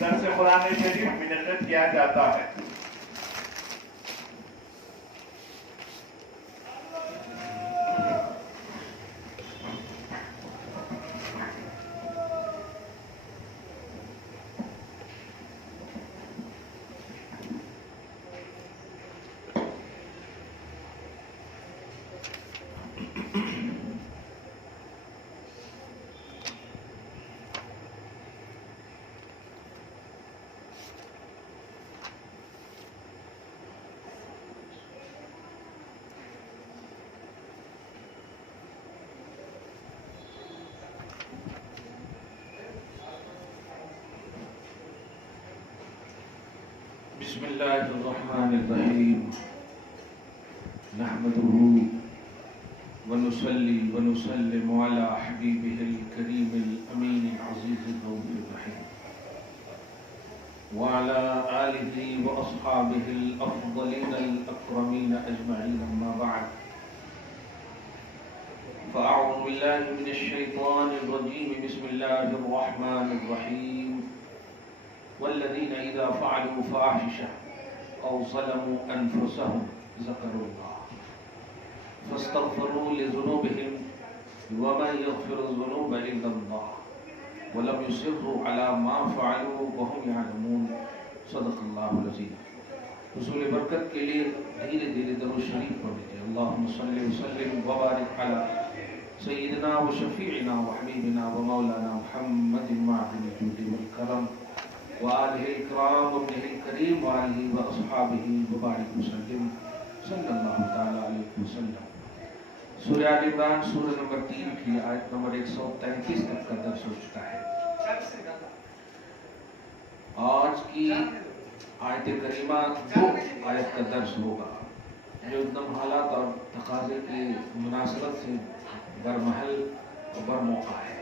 درس قرآن شریف منعقد کیا جاتا ہے۔ بسم اللہ الرحمن الرحیم نحمده ونصلی ونسلم علی حبیبہ الکریم الامین العزیز الرؤوف الرحیم وعلى آلہ واصحابہ الافضلین الاکرمین اجمعین اما بعد فاعوذ باللہ من الشیطان الرجیم بسم اللہ الرحمن الرحیم والذين إذا فعلوا فاحشة أو ظلموا أنفسهم ذكروا الله فاستغفروا لذنوبهم ومن يغفر الذنوب إلا الله ولم يصروا على ما فعلوا وهم يعلمون صدق الله العظيم۔ حصول برکت کے لیے دھیرے دھیرے درود شریف پڑھ لیجیے۔ اللهم صل وسلم وبارك على سيدنا وشفيعنا وحبيبنا ومولانا محمد معدن الجود والكرم وآلہ الکرام وابنہ الکریم وآلہ واصحابہ وبارک وسلم صلی اللہ تعالی علیہ وسلم۔ سورہ آل عمران سورہ نمبر 3 کی آیت نمبر 133 تک کا درس ہو چکا ہے۔ آج کی آیت کریمہ 2 آیت کا درس ہوگا جو ایک حالات اور تقاضے کی مناسبت سے برمحل اور برموقع ہے۔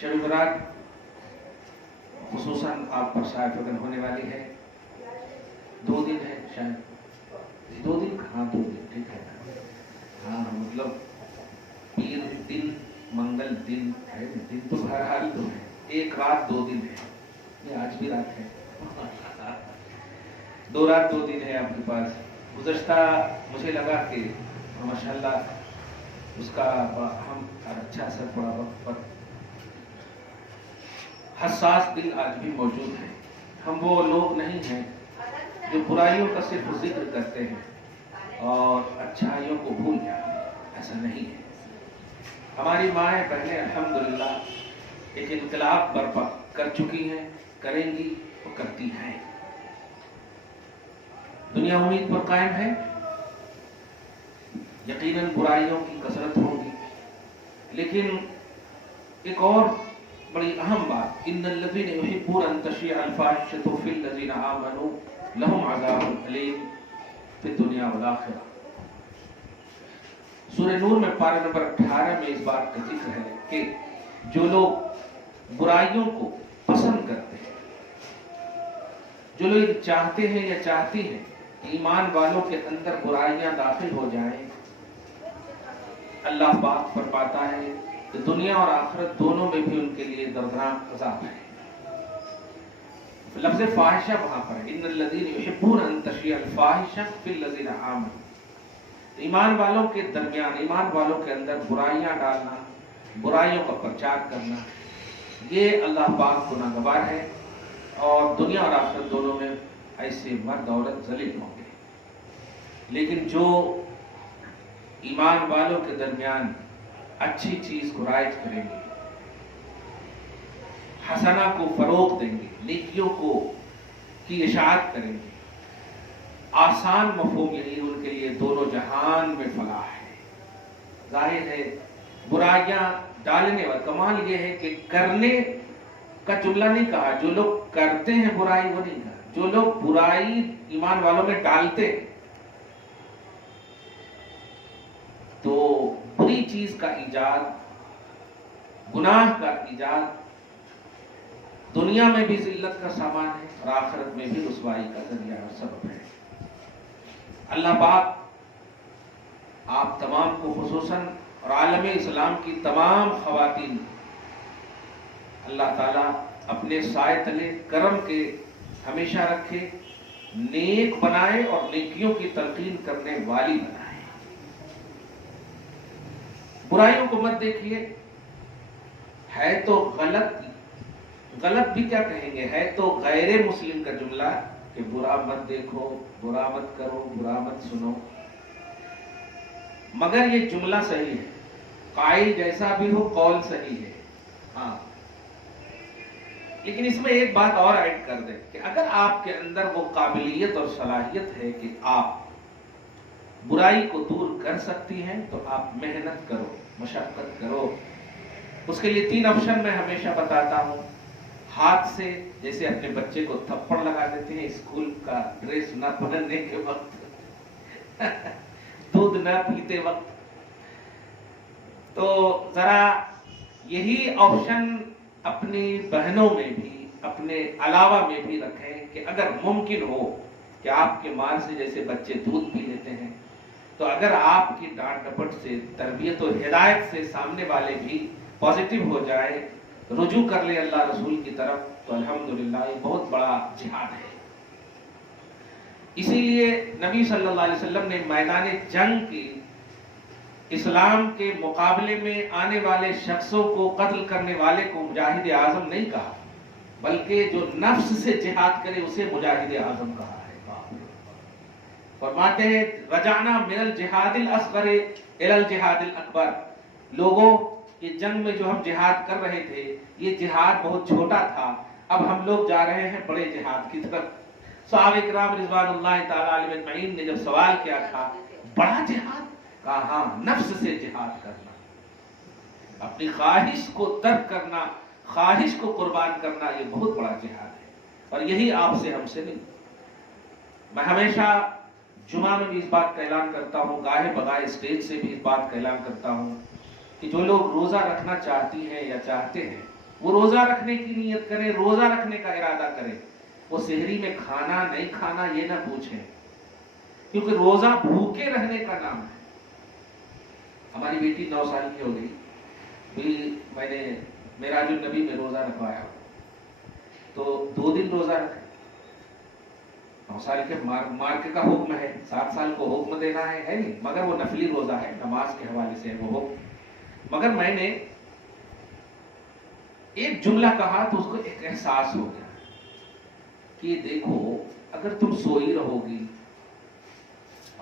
شب برات خصوصاً آپ پر سایہ فکر ہونے والی ہے۔ 2 دن ہے شاید 2 دن ہاں 2 دن ٹھیک ہے ہاں مطلب پیر دن منگل دن ہے دن تو بہرحال 2 ہے، ایک رات 2 دن ہے، یہ آج بھی رات ہے 2 رات 2 دن ہے آپ کے پاس۔ گزشتہ مجھے لگا کہ ماشاءاللہ اس کا ہم اچھا اثر پڑا وقت پر۔ حساس دل آج بھی موجود ہے۔ ہم وہ لوگ نہیں ہیں جو برائیوں کا صرف ذکر کرتے ہیں اور اچھائیوں کو بھول جاتے ہیں، ایسا نہیں ہے۔ ہماری مائیں بہنیں الحمدللہ ایک انقلاب برپا کر چکی ہیں، کریں گی اور کرتی ہیں۔ دنیا امید پر قائم ہے، یقیناً برائیوں کی کثرت ہوگی، لیکن ایک اور بڑی اہم بات، ان الذین یحبون ان تشیع الفاحشۃ فی الذین آمنوا لہم عذاب الیم فی الدنیا والآخرہ۔ سورہ نور میں پارہ نمبر 18 میں اس بات کا ذکر ہے کہ جو لوگ برائیوں کو پسند کرتے ہیں، جو لوگ چاہتے ہیں یا چاہتی ہیں کہ ایمان والوں کے اندر برائیاں داخل ہو جائیں، اللہ پاک فرماتا ہے کہ دنیا اور آخرت دونوں میں بھی ان کے لیے دردناک عذاب ہے۔ لفظ فاحشہ وہاں پر ہے، ان الذین یحبون ان تشیع الفاحشہ فی الذین آمنوا۔ ایمان والوں کے درمیان، ایمان والوں کے اندر برائیاں ڈالنا، برائیوں کا پرچار کرنا، یہ اللہ پاک کو ناگوار ہے، اور دنیا اور آخرت دونوں میں ایسے مرد عورت ذلیل ہوں گے۔ لیکن جو ایمان والوں کے درمیان اچھی چیز کو رائج کریں گے، حسنہ کو فروغ دیں گے، نیکیوں کو کی اشاعت کریں گے، آسان مفہوم یہی ان کے لیے دونوں جہان میں فلاح ہے۔ ظاہر ہے برائیاں ڈالنے والا کمال یہ ہے کہ کرنے کا جملہ نہیں کہا، جو لوگ کرتے ہیں برائی وہ نہیں کہا، جو لوگ برائی ایمان والوں میں ڈالتے ہیں۔ تو بری چیز کا ایجاد، گناہ کا ایجاد دنیا میں بھی ذلت کا سامان ہے اور آخرت میں بھی رسوائی کا ذریعہ اور سبب ہے۔ اللہ پاک آپ تمام کو خصوصاً اور عالم اسلام کی تمام خواتین اللہ تعالیٰ اپنے سائے تلے کرم کے ہمیشہ رکھے، نیک بنائے اور نیکیوں کی تلقین کرنے والی بنائے۔ برائیوں کو مت دیکھیے، ہے تو غلط بھی کیا کہیں گے، ہے تو غیر مسلم کا جملہ کہ برا مت دیکھو، برا مت کرو، برا مت سنو، مگر یہ جملہ صحیح ہے، قائل جیسا بھی ہو قول صحیح ہے۔ ہاں، لیکن اس میں ایک بات اور ایڈ کر دیں کہ اگر آپ کے اندر وہ قابلیت اور صلاحیت ہے کہ آپ برائی کو دور کر سکتی ہیں تو آپ محنت کرو، مشقت کرو۔ اس کے لیے 3 آپشن میں ہمیشہ بتاتا ہوں۔ ہاتھ سے، جیسے اپنے بچے کو تھپڑ لگا دیتے ہیں اسکول کا ڈریس نہ پہننے کے وقت، دودھ نہ پیتے وقت، تو ذرا یہی آپشن اپنی بہنوں میں بھی، اپنے علاوہ میں بھی رکھیں کہ اگر ممکن ہو کہ آپ کے مال سے جیسے بچے دودھ پی لیتے ہیں، تو اگر آپ کی ڈانٹ ڈپٹ سے، تربیت و ہدایت سے سامنے والے بھی پازیٹیو ہو جائے، رجوع کر لے اللہ رسول کی طرف، تو الحمدللہ یہ بہت بڑا جہاد ہے۔ اسی لیے نبی صلی اللہ علیہ وسلم نے میدان جنگ کی اسلام کے مقابلے میں آنے والے شخصوں کو، قتل کرنے والے کو مجاہد اعظم نہیں کہا، بلکہ جو نفس سے جہاد کرے اسے مجاہد اعظم کہا ہے۔ فرماتے ہیں رجعنا من الجہاد الاصغر الی الجہاد الاکبر، لوگوں یہ جنگ میں جو ہم جہاد کر رہے تھے یہ جہاد بہت چھوٹا تھا، اب ہم لوگ جا رہے ہیں بڑے جہاد کی طرف۔ صحابہ کرام رضوان اللہ تعالی علیہم اجمعین نے جب سوال کیا تھا بڑا جہاد، کہا ہاں، نفس سے جہاد کرنا، اپنی خواہش کو ترک کرنا، خواہش کو قربان کرنا، یہ بہت بڑا جہاد ہے، اور یہی آپ سے ہم سے نہیں۔ میں ہمیشہ جمعہ میں بھی اس بات کا اعلان کرتا ہوں، گاہے بگاہے اسٹیج سے بھی اس بات کا اعلان کرتا ہوں کہ جو لوگ روزہ رکھنا چاہتی ہیں یا چاہتے ہیں وہ روزہ رکھنے کی نیت کریں، روزہ رکھنے کا ارادہ کریں، وہ سحری میں کھانا نہیں کھانا یہ نہ پوچھیں، کیونکہ روزہ بھوکے رہنے کا نام ہے۔ ہماری بیٹی 9 سال کی ہو گئی، بھی میں نے معراج النبی میں روزہ رکھوایا تو 2 دن روزہ رکھے۔ 9 سال کے مارکے کا حکم ہے، 7 سال کو حکم دینا ہے نہیں، مگر وہ نفلی روزہ ہے، نماز کے حوالے سے ہے وہ حکم۔ مگر میں نے ایک جملہ کہا تو اس کو ایک احساس ہو گیا کہ دیکھو اگر تم سوئی رہو گی،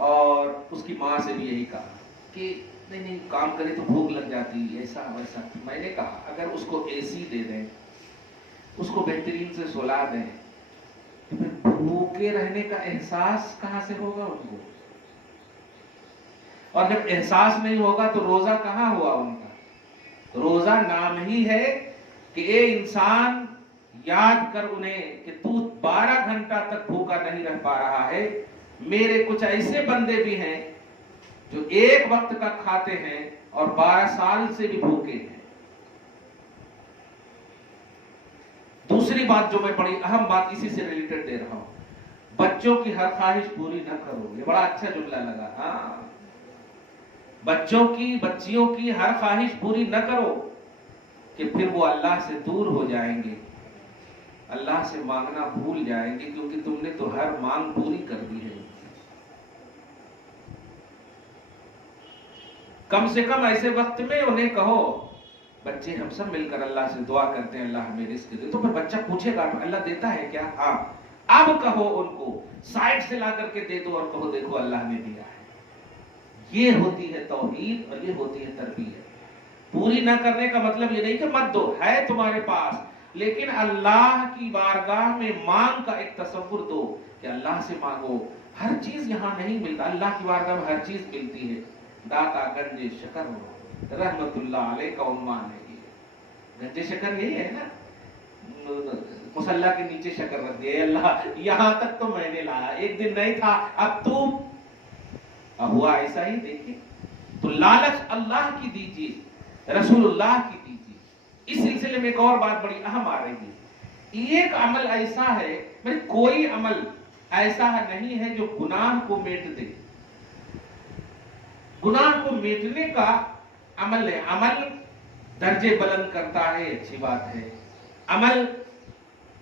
اور اس کی ماں سے بھی یہی کہا کہ نہیں کام کرے تو بھوک لگ جاتی، ایسا ویسا۔ میں نے کہا اگر اس کو اے سی دے دیں، اس کو بہترین سے سلا دیں، تو پھر بھوکے رہنے کا احساس کہاں سے ہوگا ان کو؟ اور جب احساس نہیں ہوگا تو روزہ کہاں ہوا ان کا؟ روزہ نام ہی ہے کہ اے انسان یاد کر انہیں کہ تو 12 گھنٹہ تک بھوکا نہیں رہ پا رہا ہے، میرے کچھ ایسے بندے بھی ہیں جو 1 وقت کا کھاتے ہیں اور 12 سال سے بھی بھوکے ہیں۔ دوسری بات جو میں بڑی اہم بات اسی سے ریلیٹڈ دے رہا ہوں، بچوں کی ہر خواہش پوری نہ کرو، یہ بڑا اچھا جملہ لگا۔ ہاں، بچیوں کی ہر خواہش پوری نہ کرو کہ پھر وہ اللہ سے دور ہو جائیں گے، اللہ سے مانگنا بھول جائیں گے، کیونکہ تم نے تو ہر مانگ پوری کر دی ہے۔ کم سے کم ایسے وقت میں انہیں کہو، بچے ہم سب مل کر اللہ سے دعا کرتے ہیں اللہ ہمیں رزق دے، تو پھر بچہ پوچھے گا اللہ دیتا ہے کیا؟ ہاں، اب کہو ان کو، سائڈ سے لا کر کے دے دو اور کہو دیکھو اللہ نے دیا ہے۔ یہ ہوتی ہے توحید اور یہ ہوتی ہے تربیت۔ پوری نہ کرنے کا مطلب یہ نہیں کہ مت دو، ہے تمہارے پاس، لیکن اللہ کی بارگاہ میں مانگ کا ایک تصور دو کہ اللہ سے مانگو۔ ہر چیز یہاں نہیں ملتا، اللہ کی بارگاہ میں ہر چیز ملتی ہے۔ داتا گنج شکر ہو، رحمت اللہ علیہ کا عنوان ہے یہ۔ گنج شکر یہی ہے نا، مصلی کے نیچے شکر رکھ دیا، اللہ یہاں تک تو میں نے لایا، ایک دن نہیں تھا اب تو ہوا ایسا ہی۔ دیکھیے تو لالچ اللہ کی دیجیے، رسول اللہ کی دیجیے۔ اس سلسلے میں ایک اور بات بڑی اہم آ رہی ہے، ایک عمل ایسا ہے، کوئی عمل ایسا نہیں ہے جو گناہ کو میٹ دے۔ گناہ کو میٹنے کا عمل ہے، عمل درجے بلند کرتا ہے، اچھی بات ہے، عمل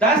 10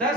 10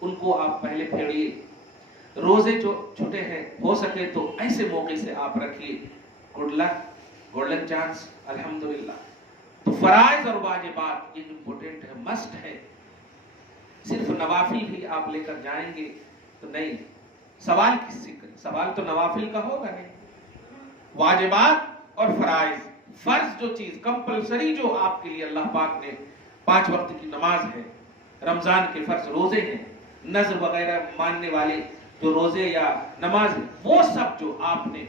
ان کو آپ پہلے پھیڑیے. روزے جو چھوٹے ہیں ہو سکے تو ایسے موقع سے آپ رکھیے. گڈ لک, گولڈن چانس, الحمدللہ. تو فرائض اور واجبات یہ امپورٹنٹ ہے, مسٹ ہے. صرف نوافل بھی آپ لے کر جائیں گے تو نہیں. سوال کس سے کریں؟ سوال تو نوافل کا ہوگا نہیں. واجبات اور فرائض, فرض جو چیز کمپلسری جو آپ کے لیے اللہ پاک نے 5 وقت کی نماز ہے, رمضان کے فرض روزے ہیں, نذر وغیرہ ماننے والے جو روزے یا نماز ہے, وہ سب جو آپ نے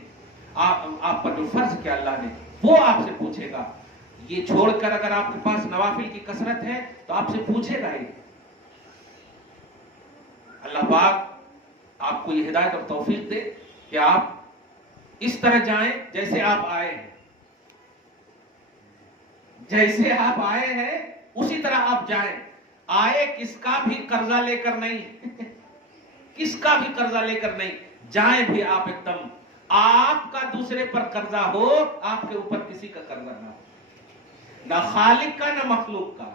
آپ پر جو فرض کیا اللہ نے, وہ آپ سے پوچھے گا. یہ چھوڑ کر اگر آپ کے پاس نوافل کی کثرت ہے تو آپ سے پوچھے گا ہی. اللہ پاک آپ کو یہ ہدایت اور توفیق دے کہ آپ اس طرح جائیں جیسے آپ آئے ہیں. جیسے آپ آئے ہیں اسی طرح آپ جائیں. آئے کس کا بھی قرضہ لے کر نہیں, کس کا بھی قرضہ لے کر نہیں. جائیں بھی آپ ایک دم آپ کا دوسرے پر قرضہ ہو, آپ کے اوپر کسی کا قرضہ نہ ہو, نہ خالق کا نہ مخلوق کا.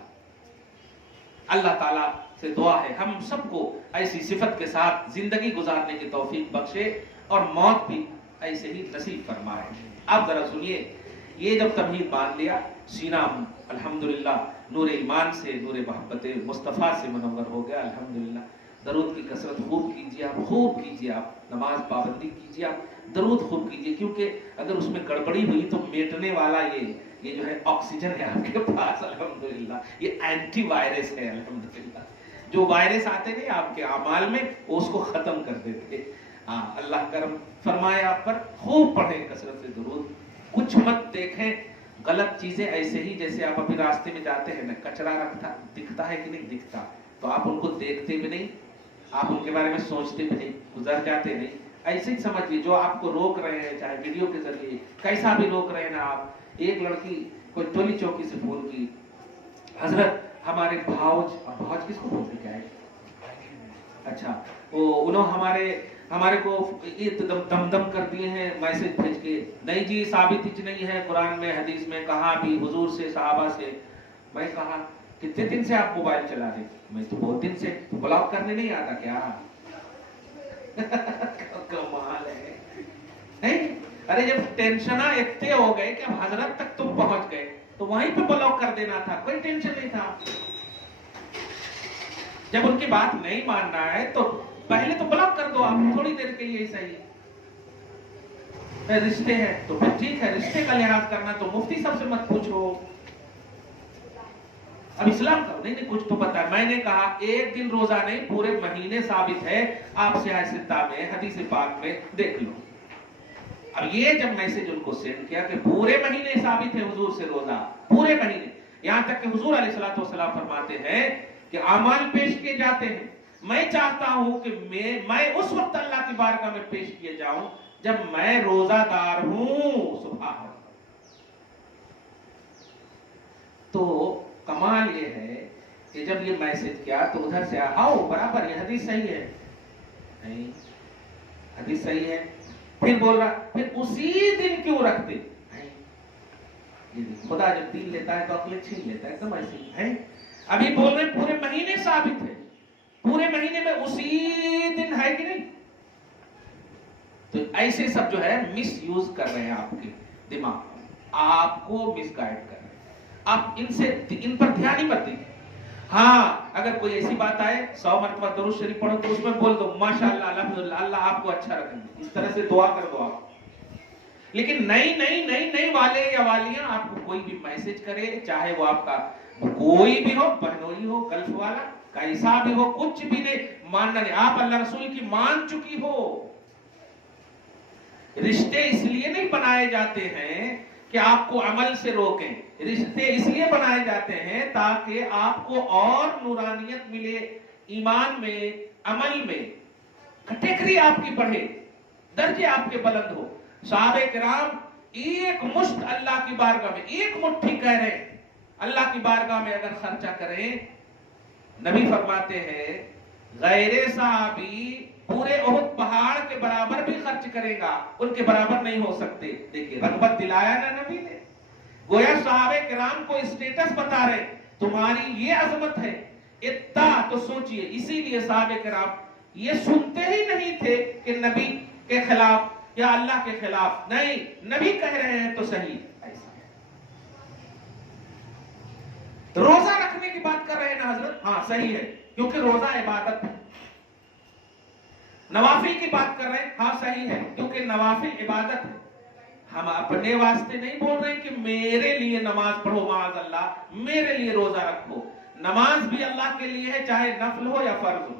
اللہ تعالیٰ سے دعا ہے ہم سب کو ایسی صفت کے ساتھ زندگی گزارنے کی توفیق بخشے اور موت بھی ایسے ہی نصیب فرمائے. اب ذرا سنیے, یہ جب تمہید مان لیا, سینہ الحمدللہ نور ایمان سے, نور محبت مصطفیٰ سے منور ہو گیا. الحمدللہ درود کی کثرت خوب کیجیے آپ, خوب کیجیے آپ. نماز پابندی کیجیے آپ, درود خوب کیجیے, کیونکہ اگر اس میں گڑبڑی ہوئی تو میٹنے والا یہ جو ہے آکسیجن ہے آپ کے پاس. الحمدللہ یہ اینٹی وائرس ہے. الحمدللہ جو وائرس آتے نہیں آپ کے اعمال میں, وہ اس کو ختم کر دیتے. ہاں اللہ کرم فرمائے آپ پر. خوب پڑھیں کثرت سے درود. کچھ مت دیکھیں غلط چیزیں, ایسے ہی جیسے آپ ابھی راستے میں جاتے ہیں نا, کچرا رکھتا دکھتا ہے کہ نہیں دکھتا, تو آپ ان کو دیکھتے بھی نہیں, آپ ان کے بارے میں سوچتے بھی نہیں, گزر جاتے نہیں. ایسے ہی سمجھیے جو آپ کو روک رہے ہیں, چاہے ویڈیو کے ذریعے کیسا بھی روک رہے ہیں نا آپ. ایک لڑکی کوئی ٹولی چوکی سے فون کی, حضرت ہمارے بھاؤج کس کو بولتے کیا ہے, اچھا وہ انہوں ہمارے کو دم دم کر دیے ہیں میسج بھیج کے. نہیں جی ثابت ہی نہیں ہے قرآن میں حدیث میں, کہاں بھی حضور سے صحابہ سے. میں کہا کتنے دن سے آپ موبائل چلا رہے؟ میں تو بہت دن سے. تو بلاک کرنے نہیں آتا کیا؟ کمال ہے نہیں. ارے جب ٹینشن اتنے ہو گئے کہ اب حضرت تک تم پہنچ گئے تو وہیں پہ بلاک کر دینا تھا, کوئی ٹینشن نہیں تھا. جب ان کی بات نہیں ماننا ہے تو پہلے تو بلاک کر دو آپ, تھوڑی دیر کے لیے صحیح. رشتے ہیں تو پھر ٹھیک ہے, رشتے کا لحاظ کرنا تو مفتی صاحب سے مت پوچھو. اب اسلام کا نہیں کچھ تو پتا ہے. میں نے کہا ایک دن روزہ نہیں, پورے مہینے ثابت ہے آپ سے ستہ میں, حدیث پاک میں دیکھ لو. اب یہ جب میسج ان کو سینڈ کیا کہ پورے مہینے ثابت ہے حضور سے روزہ, پورے مہینے, یہاں تک کہ حضور علیہ الصلوۃ والسلام فرماتے ہیں کہ اعمال پیش کیے جاتے ہیں. میں چاہتا ہوں کہ میں اس وقت اللہ کی بارگاہ میں پیش کیے جاؤں جب میں روزہ دار ہوں. سبحان اللہ. تو کمال یہ ہے کہ جب یہ میسج کیا تو ادھر سے آؤ برابر, یہ حدیث صحیح ہے نہیں, حدیث صحیح ہے. پھر بول رہا پھر اسی دن کیوں رکھتے ہیں؟ خدا جب دین لیتا ہے تو عقل چھین لیتا ہے, ایک دم ایسے ہے. ابھی بول رہے پورے مہینے ثابت ہے, پورے مہینے میں اسی دن ہے کہ نہیں. تو ایسے سب جو ہے مس یوز کر رہے ہیں آپ کے دماغ, آپ کو مس گائیڈ کر رہے ہیں. آپ ان پر دھیان ہی مت دیجیے. ہاں اگر کوئی ایسی بات آئے 100 مرتبہ درود شریف پڑھو تو اس میں بول دو ماشاءاللہ الحمدللہ اللہ آپ کو اچھا رکھیں, اس طرح سے دعا کر دو آپ. لیکن نئی والے یا والیاں آپ کو کوئی بھی میسج کرے, چاہے وہ آپ کا کوئی بھی ہو, بہنوئی ہو, گلف والا, کیسا بھی ہو, کچھ بھی نہیں ماننا نہیں. آپ اللہ رسول کی مان چکی ہو. رشتے اس لیے نہیں بنائے جاتے ہیں کہ آپ کو عمل سے روکیں, رشتے اس لیے بنائے جاتے ہیں تاکہ آپ کو اور نورانیت ملے, ایمان میں, عمل میں کیٹیگری آپ کی بڑھے, درجے آپ کے بلند ہو. صحابہ کرام ایک مشت اللہ کی بارگاہ میں, ایک مٹھی کہہ رہے اللہ کی بارگاہ میں اگر خرچہ کریں, نبی فرماتے ہیں غیر صحابی پورے احد پہاڑ کے برابر بھی خرچ کرے گا, ان کے برابر نہیں ہو سکتے. دیکھیے رغبت دلایا نا نبی نے, گویا صحابہ کرام کو اسٹیٹس بتا رہے تمہاری یہ عظمت ہے, اتّا تو سوچئے اسی لیے صحابہ کرام یہ سنتے ہی نہیں تھے کہ نبی کے خلاف یا اللہ کے خلاف، نہیں، نبی کہہ رہے ہیں تو صحیح. روزہ رکھنے کی بات کر رہے ہیں نا حضرت، ہاں صحیح ہے کیونکہ روزہ عبادت ہے. نوافل کی بات کر رہے ہیں، ہاں صحیح ہے کیونکہ نوافل عبادت ہے. ہم اپنے واسطے نہیں بول رہے کہ میرے لیے نماز پڑھو معاذ اللہ، میرے لیے روزہ رکھو. نماز بھی اللہ کے لیے ہے چاہے نفل ہو یا فرض ہو،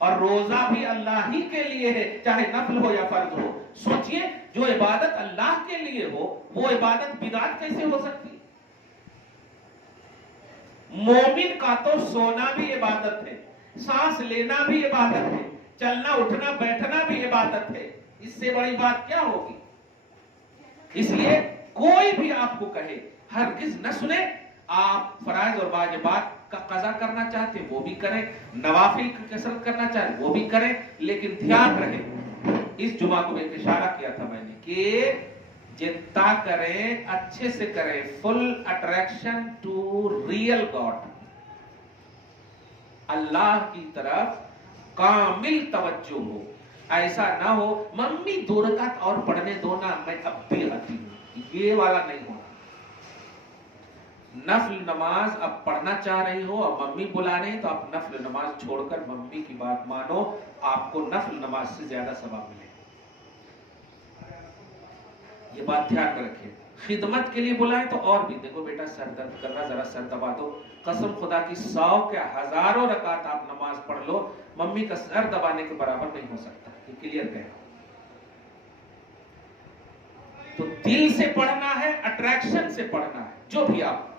اور روزہ بھی اللہ ہی کے لیے ہے چاہے نفل ہو یا فرض ہو. سوچئے جو عبادت اللہ کے لیے ہو وہ عبادت بدعت کیسے ہو سکتی؟ مومن کا تو سونا بھی عبادت ہے، سانس لینا بھی عبادت ہے، چلنا اٹھنا بیٹھنا بھی عبادت ہے. اس سے بڑی بات کیا ہوگی؟ اس لیے کوئی بھی آپ کو کہے ہرگز نہ سنے. آپ فرائض اور واجبات کا قضا کرنا چاہتے ہیں وہ بھی کریں، نوافل کی کثرت کرنا چاہتے ہیں وہ بھی کریں، لیکن دھیان رہے. اس جمعہ کو ایک اشارہ کیا تھا میں نے کہ جتنا کریں اچھے سے کریں، فل اٹریکشن ٹو ریئل گاڈ، اللہ کی طرف کامل توجہ ہو. ایسا نہ ہو ممی 2 رکعت اور پڑھنے دو نا میں اب بھی آتی ہوں، یہ والا نہیں ہونا. نفل نماز اب پڑھنا چاہ رہی ہو اور ممی بلا رہے تو آپ نفل نماز چھوڑ کر ممی کی بات مانو، آپ کو نفل نماز سے زیادہ ثواب ملے. یہ بات دھیان میں رکھیں. خدمت کے لیے بلائیں تو اور بھی، دیکھو بیٹا سر درد کر رہا ذرا سر دبا دو، قسم خدا کی 100 کیا ہزاروں رکعت آپ نماز پڑھ لو، ممی کا سر دبانے کے برابر نہیں ہو سکتا. یہ کلیئر کہہ رہا ہوں. تو دل سے پڑھنا ہے، اٹریکشن سے پڑھنا ہے. جو بھی آپ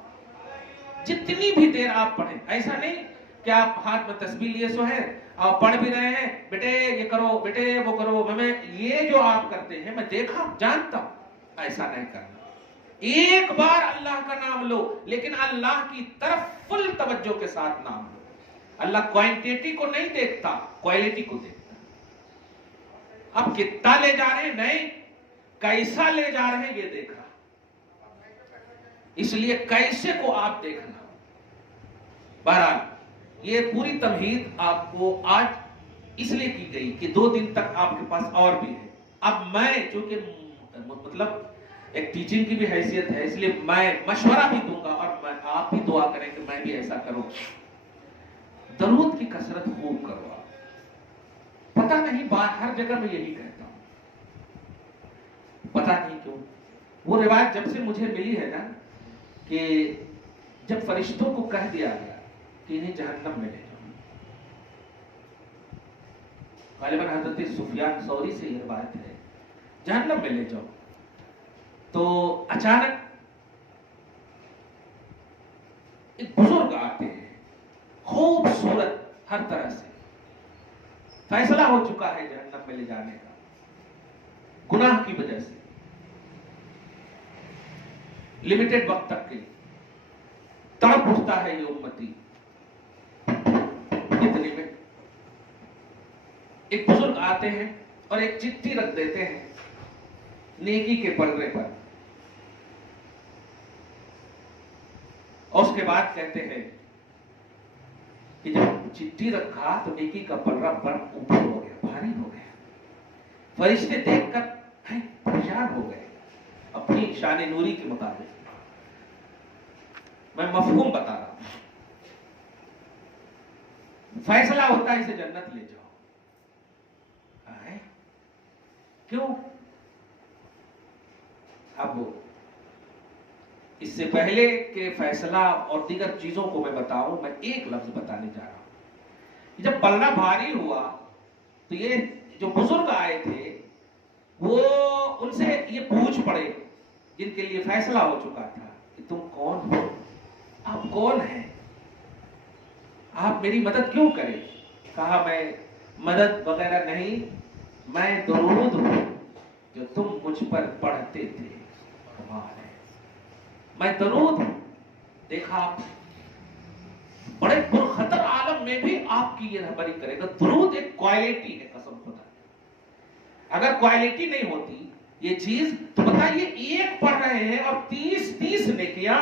جتنی بھی دیر آپ پڑھیں، ایسا نہیں کہ آپ ہاتھ میں تسبیح لیے سو ہیں آپ پڑھ بھی رہے ہیں، بیٹے یہ کرو بیٹے وہ کرو، میں یہ جو آپ کرتے ہیں میں دیکھا جانتا ہوں. ایسا نہیں کرنا. ایک بار اللہ کا نام لو لیکن اللہ کی طرف فل توجہ کے ساتھ نام لو. اللہ کوانٹیٹی کو نہیں دیکھتا، کوالٹی کو دیکھتا. اب کتنا لے جا رہے ہیں نہیں، کیسا لے جا رہے ہیں یہ دیکھ رہا. اس لیے کیسے کو آپ دیکھنا. بہرحال یہ پوری تمہید آپ کو آج اس لیے کی گئی کہ 2 دن تک آپ کے پاس اور بھی ہے. اب میں چونکہ مطلب ایک ٹیچنگ کی بھی حیثیت ہے، اس لیے میں مشورہ بھی دوں گا اور آپ بھی دعا کریں کہ میں بھی ایسا کروں. درود کی کثرت خوب کرو. آپ پتہ نہیں بات ہر جگہ میں یہی کہتا ہوں، پتہ نہیں کیوں. وہ روایت جب سے مجھے ملی ہے نا کہ جب فرشتوں کو کہہ دیا گیا کہ انہیں جہنم میں لے جاؤ، غالباً حضرت سفیان ثوری سے یہ روایت ہے، جہنم میں لے جاؤ، تو اچانک ایک بزرگ آتے ہیں خوبصورت ہر طرح سے، فیصلہ ہو چکا ہے جہنم میں لے جانے کا گناہ کی وجہ سے، لمیٹڈ وقت تک کے لیے. تڑپ اٹھتا ہے یہ امتی. اتنے میں ایک بزرگ آتے ہیں اور ایک چٹھی رکھ دیتے ہیں نیکی کے پلڑے پر، اور اس کے بعد کہتے ہیں کہ جب چٹھی رکھا تو نیکی کا پلڑا بڑا اوپر ہو گیا، بھاری ہو گیا. فرشتے دیکھ کر پریشان ہو گئے اپنی شان نوری کے مطابق. میں مفہوم بتا رہا ہوں. فیصلہ ہوتا ہے اسے جنت لے جاؤ. کیوں؟ اب اس سے پہلے کہ فیصلہ اور دیگر چیزوں کو میں بتاؤں، میں ایک لفظ بتانے جا رہا ہوں. جب پلڑا بھاری ہوا تو یہ جو بزرگ آئے تھے وہ ان سے یہ پوچھ پڑے جن کے لیے فیصلہ ہو چکا تھا کہ تم کون ہو، آپ کون ہیں، آپ میری مدد کیوں کریں. کہا میں مدد وغیرہ نہیں، میں درود ہوں جو تم مجھ پر پڑھتے تھے. کمال ہے، میں درود ہوں. دیکھا آپ بڑے پرخطر عالم میں بھی آپ کی یہ رہبری کرے گا. درود ایک کوالٹی ہے، قسم خدا. اگر کوالٹی نہیں ہوتی یہ چیز تو بتائیے ایک پڑھ رہے ہیں اور 30 نیکیاں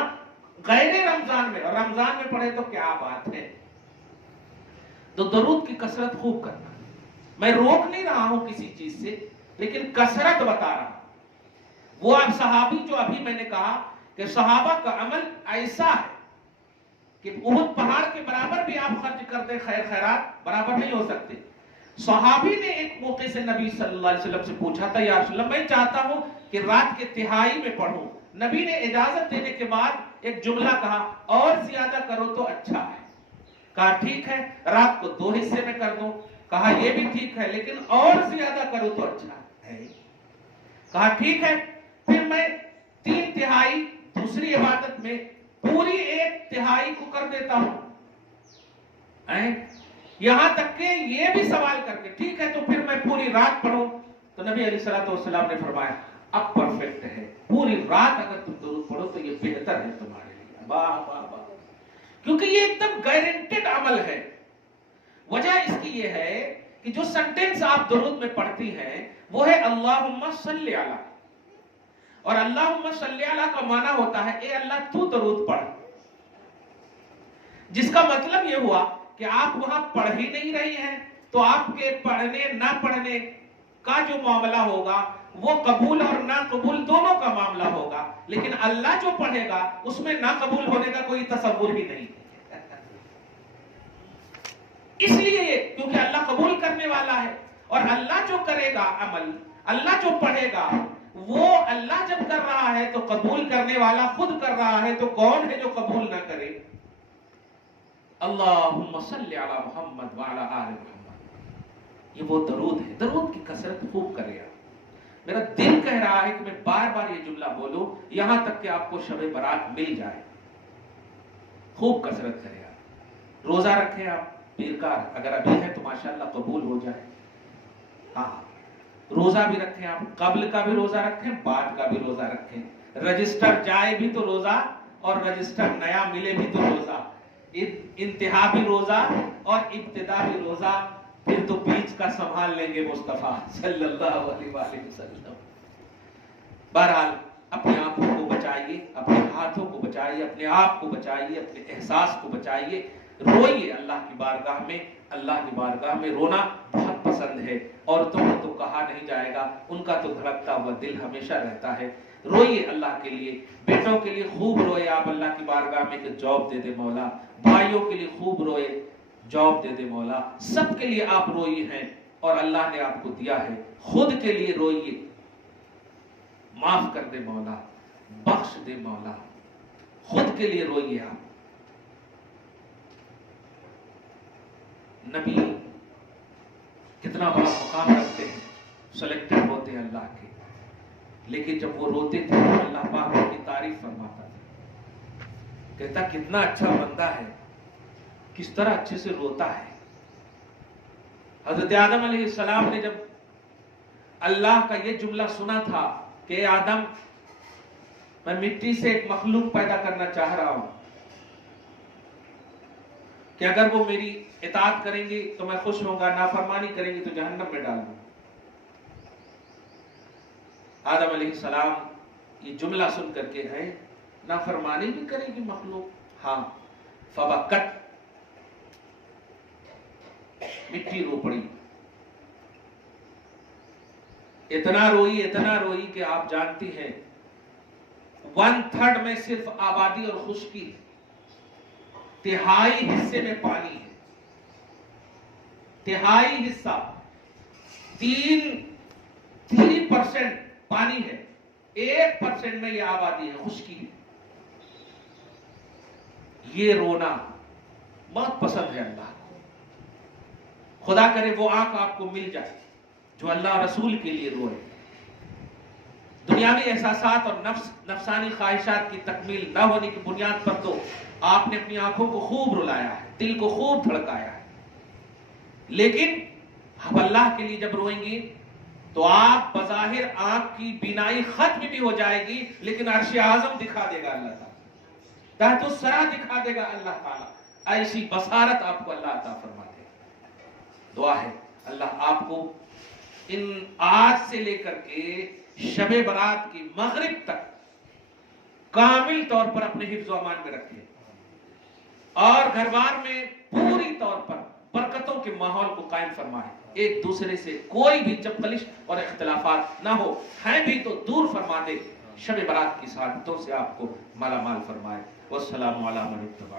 غیر رمضان میں، اور رمضان میں پڑھے تو کیا بات ہے. تو درود کی کثرت خوب کرنا. میں روک نہیں رہا ہوں کسی چیز سے, لیکن کثرت بتا رہا ہوں. وہ اب صحابی جو ابھی میں نے کہا کہ صحابہ کا عمل ایسا ہے کہ احد پہاڑ کے برابر بھی آپ خرچ کر دیں, خیر خیرات برابر نہیں ہو سکتے. صحابی نے ایک موقع سے نبی صلی اللہ علیہ وسلم سے پوچھا تھا, یا رسول اللہ میں چاہتا ہوں کہ رات کے تہائی میں پڑھوں. نبی نے اجازت دینے کے بعد ایک جملہ کہا, اور زیادہ کرو تو اچھا ہے. کہا ٹھیک ہے, رات کو 2 حصے میں کر دو. کہا یہ بھی ٹھیک ہے, لیکن اور زیادہ کرو تو اچھا ہے. کہا ٹھیک ہے, پھر میں 3 تہائی دوسری عبادت میں پوری 1 تہائی کو کر دیتا ہوں. یہاں تک کہ یہ بھی سوال کر کے ٹھیک ہے تو پھر میں پوری رات پڑھوں. تو نبی علیہ الصلوۃ والسلام نے فرمایا اب پرفیکٹ ہے, پوری رات اگر تم درود پڑھو تو یہ بہتر ہے تمہارے لیے. واہ واہ واہ, کیونکہ یہ ایک دم گارنٹیڈ عمل ہے. وجہ اس کی یہ ہے کہ جو سنٹینس آپ درود میں پڑھتی ہیں وہ ہے اللہم صلی علی, اور اللہم صلی علی کا معنی ہوتا ہے اے اللہ تو درود پڑھ, جس کا مطلب یہ ہوا کہ آپ وہاں پڑھ ہی نہیں رہی ہیں تو آپ کے پڑھنے نہ پڑھنے کا جو معاملہ ہوگا وہ قبول اور نہ قبول دونوں کا معاملہ ہوگا, لیکن اللہ جو پڑھے گا اس میں نہ قبول ہونے کا کوئی تصور ہی نہیں. اس لیے کیونکہ اللہ قبول کرنے والا ہے, اور اللہ جو کرے گا عمل, اللہ جو پڑھے گا وہ اللہ جب کر رہا ہے تو قبول کرنے والا خود کر رہا ہے, تو کون ہے جو قبول نہ کرے. اللہم صلی علی محمد وعلی آل محمد, یہ وہ درود ہے. درود کی کثرت خوب کرے. میرا دل کہہ رہا ہے کہ میں بار بار یہ جملہ بولوں یہاں تک کہ آپ کو شب برات مل جائے. خوب کثرت کرے. روزہ رکھیں آپ پیر کا, اگر ابھی ہے تو ماشاءاللہ قبول ہو جائے. ہاں روزہ بھی رکھیں آپ, قبل کا بھی روزہ رکھیں, بعد کا بھی روزہ رکھیں. رجسٹر جائے بھی تو روزہ, اور رجسٹر نیا ملے بھی تو روزہ. انتہا بھی روزہ اور ابتدا بھی روزہ, پھر تو بیچ کا سنبھال لیں گے مصطفیٰ صلی اللہ علیہ وآلہ وسلم. بہرحال اپنے آنکھوں کو بچائیے, اپنے ہاتھوں کو بچائیے, اپنے آپ کو بچائیے, اپنے احساس کو بچائیے. روئیے اللہ کی بارگاہ میں. اللہ کی بارگاہ میں رونا بہت پسند ہے. عورتوں کو تو کہا نہیں جائے گا, ان کا تو دھڑکتا ہوا دل ہمیشہ رہتا ہے. روئیے اللہ کے لیے. بیٹوں کے لیے خوب روئے آپ اللہ کی بارگاہ میں کہ جاب دے دے مولا. بھائیوں کے لیے خوب روئے, جاب دے دے مولا. سب کے لیے آپ روئی ہیں اور اللہ نے آپ کو دیا ہے. خود کے لیے روئیے, معاف کر دے مولا, بخش دے مولا. خود کے لیے روئیے آپ. نبی کتنا بڑا مقام رکھتے ہیں, سلیکٹڈ ہوتے ہیں اللہ کے, لیکن جب وہ روتے تھے تو اللہ پاک ان کی تعریف فرماتا تھا, کہتا کتنا اچھا بندہ ہے, کس طرح اچھے سے روتا ہے. حضرت آدم علیہ السلام نے جب اللہ کا یہ جملہ سنا تھا کہ اے آدم میں مٹی سے ایک مخلوق پیدا کرنا چاہ رہا ہوں کہ اگر وہ میری اطاعت کریں گے تو میں خوش ہوں گا, نافرمانی کریں گے تو جہنم میں ڈال دوں. آدم علیہ السلام یہ جملہ سن کر کے ہے نافرمانی بھی کرے گی مخلوق, ہاں. فبکت, مٹی رو پڑی. اتنا روئی کہ آپ جانتی ہیں 1/3 میں صرف آبادی اور خشکی, 1/3 حصے میں پانی ہے. 1/3 حصہ 3% پانی ہے, 1% میں یہ آبادی ہے, خشکی ہے. یہ رونا بہت پسند ہے اللہ کو. خدا کرے وہ آنکھ آپ کو مل جائے جو اللہ رسول کے لیے روئے. دنیاوی احساسات اور نفسانی خواہشات کی تکمیل نہ ہونے کی بنیاد پر تو آپ نے اپنی آنکھوں کو خوب رلایا ہے, دل کو خوب دھڑکایا ہے, لیکن اب اللہ کے لیے جب روئیں گی تو آپ بظاہر آنکھ کی بینائی ختم بھی ہو جائے گی, لیکن عرش اعظم دکھا دے گا اللہ تعالیٰ, تحت الثری دکھا دے گا اللہ تعالیٰ. ایسی بصارت آپ کو اللہ عطا فرماتے ہیں. دعا ہے اللہ آپ کو ان آج سے لے کر کے شب برات کی مغرب تک کامل طور پر اپنے حفظ و امان میں رکھے, اور گھر بار میں پوری طور پر برکتوں کے ماحول کو قائم فرمائے، ایک دوسرے سے کوئی بھی چپکلش اور اختلافات نہ ہو، ہیں بھی تو دور فرما دے، شب برات کی سعادتوں سے آپ کو مالا مال فرمائے۔ والسلام علی من اتبع۔